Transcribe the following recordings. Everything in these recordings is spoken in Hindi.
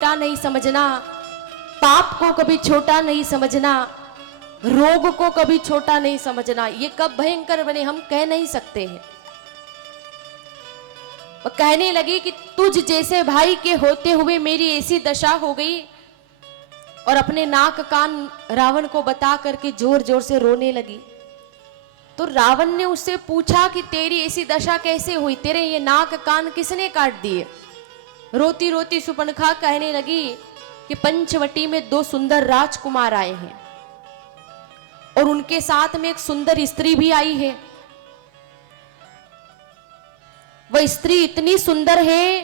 छोटा नहीं समझना, पाप को कभी छोटा नहीं समझना, रोग को कभी छोटा नहीं समझना। ये कब भयंकर बने हम कह नहीं सकते हैं। वो कहने लगी कि तुझ जैसे भाई के होते हुए मेरी ऐसी दशा हो गई, और अपने नाक कान रावण को बता करके जोर जोर से रोने लगी। तो रावण ने उससे पूछा कि तेरी ऐसी दशा कैसे हुई, तेरे ये नाक कान किसने काट दिए। रोती रोती सुपर्णखा कहने लगी कि पंचवटी में 2 सुंदर राजकुमार आए हैं और उनके साथ में एक सुंदर स्त्री भी आई है। वह स्त्री इतनी सुंदर है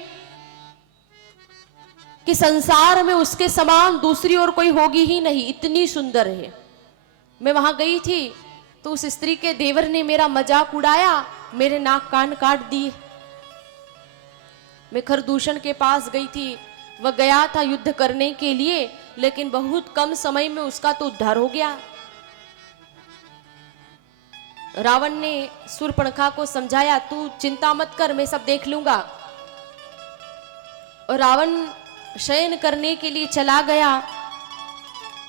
कि संसार में उसके समान दूसरी और कोई होगी ही नहीं, इतनी सुंदर है। मैं वहां गई थी तो उस स्त्री के देवर ने मेरा मजाक उड़ाया, मेरे नाक कान काट दिए। मैं खरदूषण के पास गई थी, वह गया था युद्ध करने के लिए, लेकिन बहुत कम समय में उसका तो उद्धार हो गया। रावण ने शूर्पणखा को समझाया, तू चिंता मत कर, मैं सब देख लूंगा। और रावण शयन करने के लिए चला गया।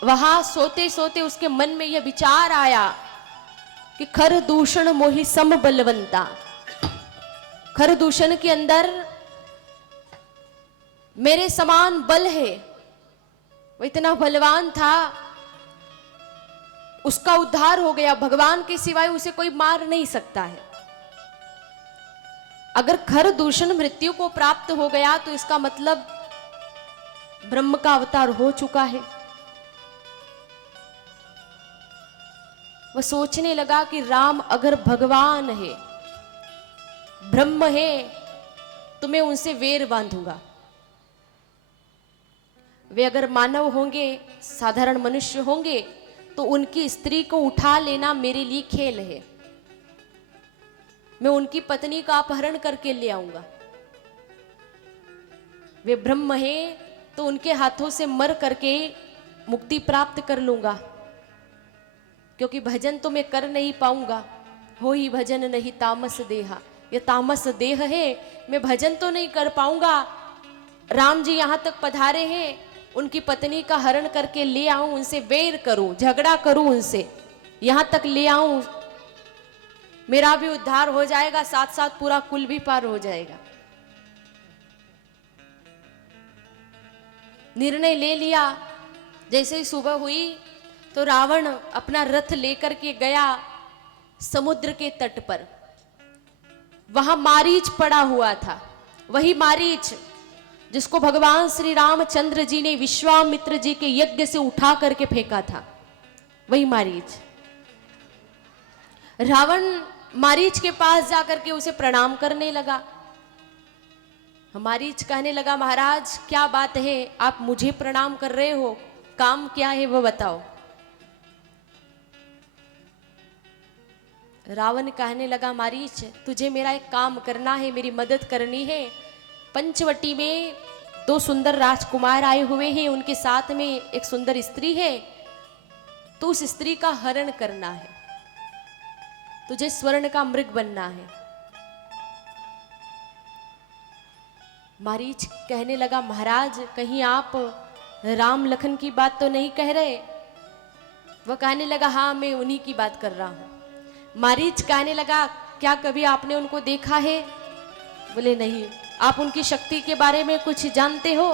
वहां सोते सोते उसके मन में यह विचार आया कि खरदूषण मोहि सम बलवंता, खरदूषण के अंदर मेरे समान बल है। वो इतना बलवान था, उसका उद्धार हो गया। भगवान के सिवाय उसे कोई मार नहीं सकता है। अगर खरदूषण मृत्यु को प्राप्त हो गया तो इसका मतलब ब्रह्म का अवतार हो चुका है। वह सोचने लगा कि राम अगर भगवान है, ब्रह्म है, तो मैं उनसे वेर बांधूंगा। वे अगर मानव होंगे, साधारण मनुष्य होंगे, तो उनकी स्त्री को उठा लेना मेरे लिए खेल है। मैं उनकी पत्नी का अपहरण करके ले आऊंगा। वे ब्रह्म है तो उनके हाथों से मर करके मुक्ति प्राप्त कर लूंगा, क्योंकि भजन तो मैं कर नहीं पाऊंगा। हो ही भजन नहीं तामस देहा, ये तामस देह है, मैं भजन तो नहीं कर पाऊंगा। राम जी यहां तक पधारे हैं, उनकी पत्नी का हरण करके ले आऊं, उनसे वेर करूं, झगड़ा करूं उनसे, यहां तक ले आऊं, मेरा भी उद्धार हो जाएगा, साथ साथ पूरा कुल भी पार हो जाएगा। निर्णय ले लिया। जैसे ही सुबह हुई तो रावण अपना रथ लेकर के गया समुद्र के तट पर। वहां मारीच पड़ा हुआ था, वही मारीच जिसको भगवान श्री रामचंद्र जी ने विश्वामित्र जी के यज्ञ से उठा करके फेंका था, वही मारीच। रावण मारीच के पास जाकर के उसे प्रणाम करने लगा। मारीच कहने लगा, महाराज क्या बात है, आप मुझे प्रणाम कर रहे हो, काम क्या है वो बताओ। रावण कहने लगा, मारीच तुझे मेरा एक काम करना है, मेरी मदद करनी है। पंचवटी में 2 सुंदर राजकुमार आए हुए हैं, उनके साथ में एक सुंदर स्त्री है, तो उस स्त्री का हरण करना है, तुझे स्वर्ण का मृग बनना है। मारीच कहने लगा, महाराज कहीं आप राम लखन की बात तो नहीं कह रहे। वह कहने लगा, हाँ मैं उन्हीं की बात कर रहा हूं। मारीच कहने लगा, क्या कभी आपने उनको देखा है? बोले नहीं। आप उनकी शक्ति के बारे में कुछ जानते हो?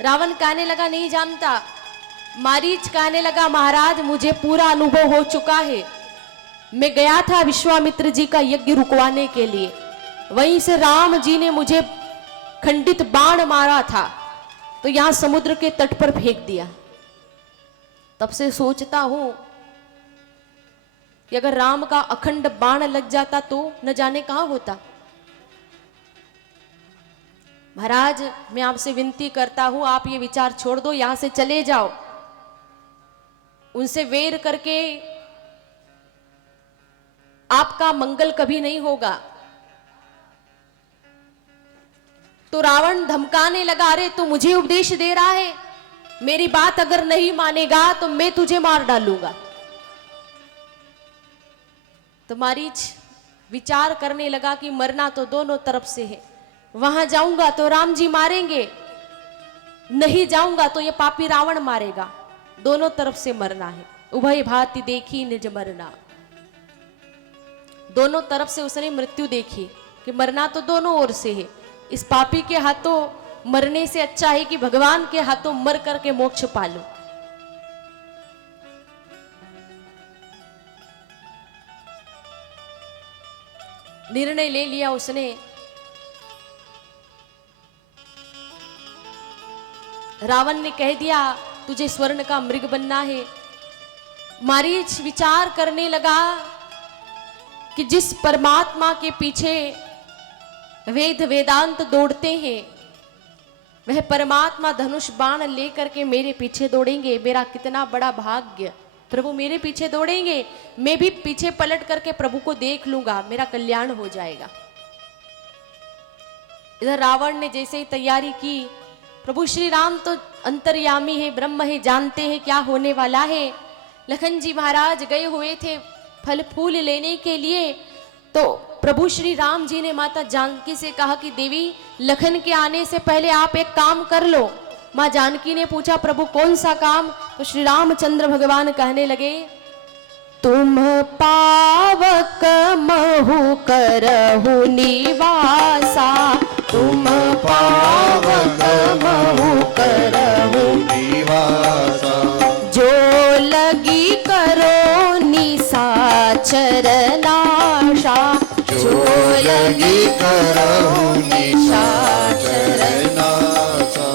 रावण कहने लगा, नहीं जानता। मारीच कहने लगा, महाराज मुझे पूरा अनुभव हो चुका है, मैं गया था विश्वामित्र जी का यज्ञ रुकवाने के लिए, वहीं से राम जी ने मुझे खंडित बाण मारा था, तो यहां समुद्र के तट पर फेंक दिया। तब से सोचता हूं कि अगर राम का अखंड बाण लग जाता तो न जाने कहां होता। महाराज मैं आपसे विनती करता हूं, आप ये विचार छोड़ दो, यहां से चले जाओ, उनसे वेर करके आपका मंगल कभी नहीं होगा। तो रावण धमकाने लगा, अरे तू मुझे उपदेश दे रहा है, मेरी बात अगर नहीं मानेगा तो मैं तुझे मार डालूंगा। तो मारीच विचार करने लगा कि मरना तो दोनों तरफ से है, वहां जाऊंगा तो राम जी मारेंगे, नहीं जाऊंगा तो ये पापी रावण मारेगा। दोनों तरफ से मरना है। उभय भांति देखी निज मरना। दोनों तरफ से उसने मृत्यु देखी कि मरना तो दोनों ओर से है। इस पापी के हाथों मरने से अच्छा है कि भगवान के हाथों मर करके मोक्ष पालूं। निर्णय ले लिया उसने। रावण ने कह दिया तुझे स्वर्ण का मृग बनना है। मारीच विचार करने लगा कि जिस परमात्मा के पीछे वेद वेदांत दौड़ते हैं वह परमात्मा धनुष बाण लेकर के मेरे पीछे दौड़ेंगे। मेरा कितना बड़ा भाग्य, प्रभु मेरे पीछे दौड़ेंगे, मैं भी पीछे पलट करके प्रभु को देख लूंगा, मेरा कल्याण हो जाएगा। इधर रावण ने जैसे ही तैयारी की, प्रभु श्री राम तो अंतर्यामी है, ब्रह्म है, जानते हैं क्या होने वाला है। लखन जी महाराज गए हुए थे फल फूल लेने के लिए, तो प्रभु श्री राम जी ने माता जानकी से कहा कि देवी लखन के आने से पहले आप एक काम कर लो। माँ जानकी ने पूछा प्रभु कौन सा काम? तो श्री रामचंद्र भगवान कहने लगे तुम पावक महु करहु निवासा, तुम पावक महु करहु निवासा, जो लगी करो निशाचर नाशा, जो लगी करो निशाचर नाशा,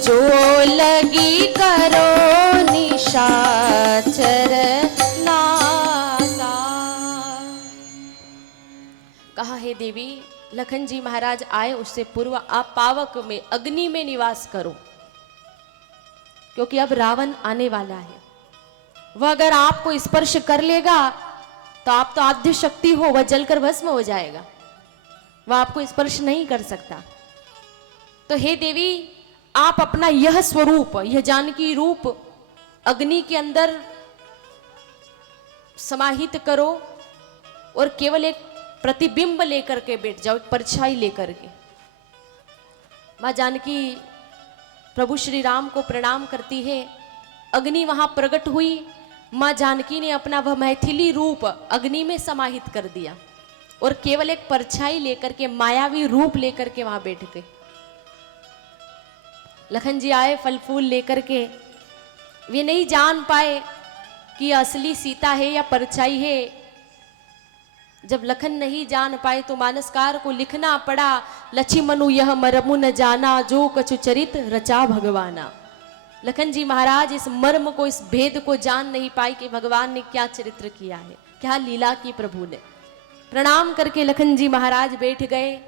जो लगी करो निशाचर नाशा। कहा हे देवी लखन जी महाराज आए उससे पूर्व आप पावक में अग्नि में निवास करो, क्योंकि अब रावण आने वाला है। वह अगर आपको स्पर्श कर लेगा तो आप तो आद्य शक्ति हो, वह जलकर भस्म हो जाएगा, वह आपको स्पर्श नहीं कर सकता। तो हे देवी आप अपना यह स्वरूप, यह जानकी रूप अग्नि के अंदर समाहित करो और केवल एक प्रतिबिंब लेकर के बैठ जाओ, एक परछाई लेकर के। मां जानकी प्रभु श्री राम को प्रणाम करती है। अग्नि वहां प्रकट हुई। मां जानकी ने अपना वह मैथिली रूप अग्नि में समाहित कर दिया और केवल एक परछाई लेकर के, मायावी रूप लेकर के वहां बैठ गए। लखन जी आए फल फूल लेकर के। वे नहीं जान पाए कि असली सीता है या परछाई है। जब लखन नहीं जान पाए तो मानसकार को लिखना पड़ा लक्ष्मणु यह मरमु न जाना, जो कछु चरित रचा भगवाना। लखन जी महाराज इस मर्म को, इस भेद को जान नहीं पाए कि भगवान ने क्या चरित्र किया है, क्या लीला की प्रभु ने। प्रणाम करके लखन जी महाराज बैठ गए।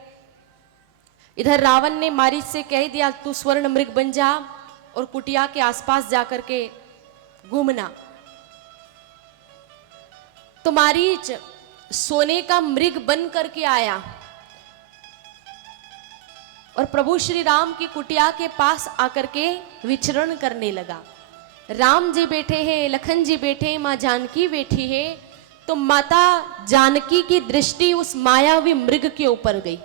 इधर रावण ने मारीच से कह दिया तू स्वर्ण मृग बन जा और कुटिया के आसपास जाकर के घूमना। तो मारीच सोने का मृग बन करके आया और प्रभु श्री राम की कुटिया के पास आकर के विचरण करने लगा। राम जी बैठे हैं, लखन जी बैठे हैं, मां जानकी बैठी है। तो माता जानकी की दृष्टि उस मायावी मृग के ऊपर गई।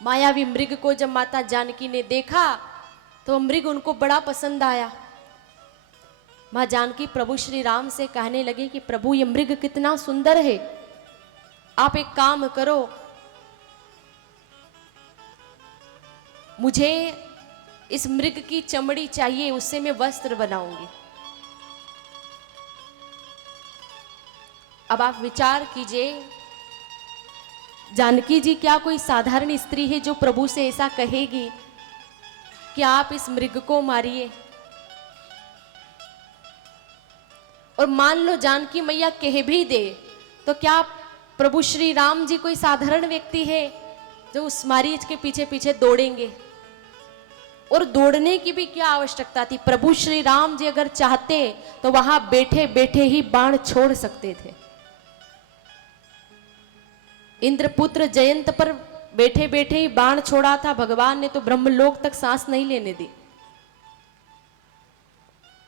मायावी मृग को जब माता जानकी ने देखा तो मृग उनको बड़ा पसंद आया। मां जानकी प्रभु श्री राम से कहने लगे कि प्रभु ये मृग कितना सुंदर है, आप एक काम करो, मुझे इस मृग की चमड़ी चाहिए, उससे मैं वस्त्र बनाऊंगी। अब आप विचार कीजिए, जानकी जी क्या कोई साधारण स्त्री है जो प्रभु से ऐसा कहेगी कि आप इस मृग को मारिए? और मान लो जानकी मैया कह भी दे तो क्या प्रभु श्री राम जी कोई साधारण व्यक्ति है जो उस मारीच के पीछे पीछे दौड़ेंगे? और दौड़ने की भी क्या आवश्यकता थी? प्रभु श्री राम जी अगर चाहते तो वहां बैठे बैठे ही बाण छोड़ सकते थे। इंद्रपुत्र जयंत पर बैठे बैठे ही बाण छोड़ा था भगवान ने, तो ब्रह्मलोक तक सांस नहीं लेने दी।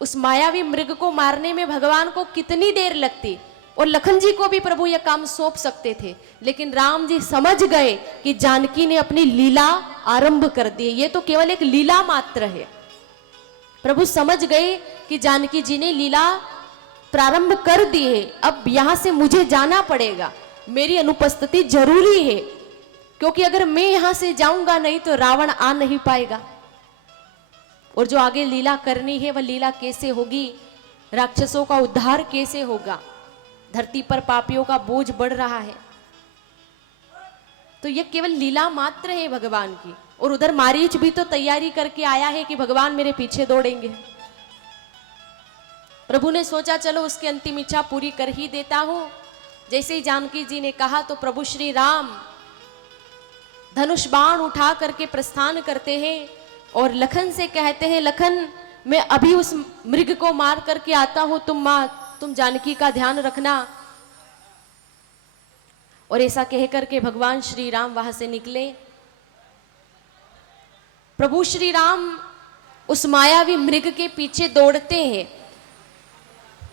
उस मायावी मृग को मारने में भगवान को कितनी देर लगती, और लखन जी को भी प्रभु यह काम सौंप सकते थे, लेकिन राम जी समझ गए कि जानकी ने अपनी लीला आरंभ कर दी, ये तो केवल एक लीला मात्र है। प्रभु समझ गए कि जानकी जी ने लीला प्रारंभ कर दी है, अब यहां से मुझे जाना पड़ेगा, मेरी अनुपस्थिति जरूरी है, क्योंकि अगर मैं यहां से जाऊंगा नहीं तो रावण आ नहीं पाएगा। और जो आगे लीला करनी है वह लीला कैसे होगी, राक्षसों का उद्धार कैसे होगा, धरती पर पापियों का बोझ बढ़ रहा है, तो यह केवल लीला मात्र है भगवान की। और उधर मारीच भी तो तैयारी करके आया है कि भगवान मेरे पीछे दौड़ेंगे। प्रभु ने सोचा चलो उसकी अंतिम इच्छा पूरी कर ही देता हूं। जैसे ही जानकी जी ने कहा तो प्रभु श्री राम धनुष बाण उठा करके प्रस्थान करते हैं और लखन से कहते हैं, लखन मैं अभी उस मृग को मार करके आता हूं, तुम जानकी का ध्यान रखना। और ऐसा कह करके भगवान श्री राम वहां से निकले। प्रभु श्री राम उस मायावी मृग के पीछे दौड़ते हैं।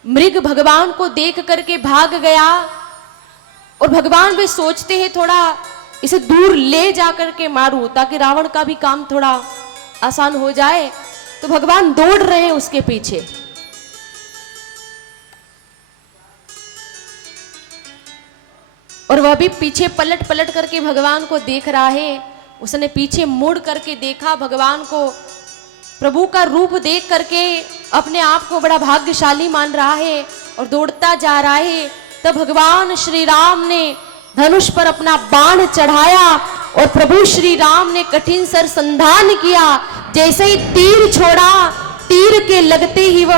मृग भगवान को देख करके भाग गया और भगवान भी सोचते हैं थोड़ा इसे दूर ले जाकर के मारूं ताकि रावण का भी काम थोड़ा आसान हो जाए, तो भगवान दौड़ रहे हैं उसके पीछे। और वह भी पीछे पलट पलट करके भगवान को देख रहा है। उसने पीछे मुड़ करके देखा भगवान को, प्रभु का रूप देख करके अपने आप को बड़ा भाग्यशाली मान रहा है और दौड़ता जा रहा है। तब भगवान श्री राम ने धनुष पर अपना बाण चढ़ाया और प्रभु श्री राम ने कठिन सरसंधान किया। जैसे ही तीर छोड़ा, तीर के लगते ही वह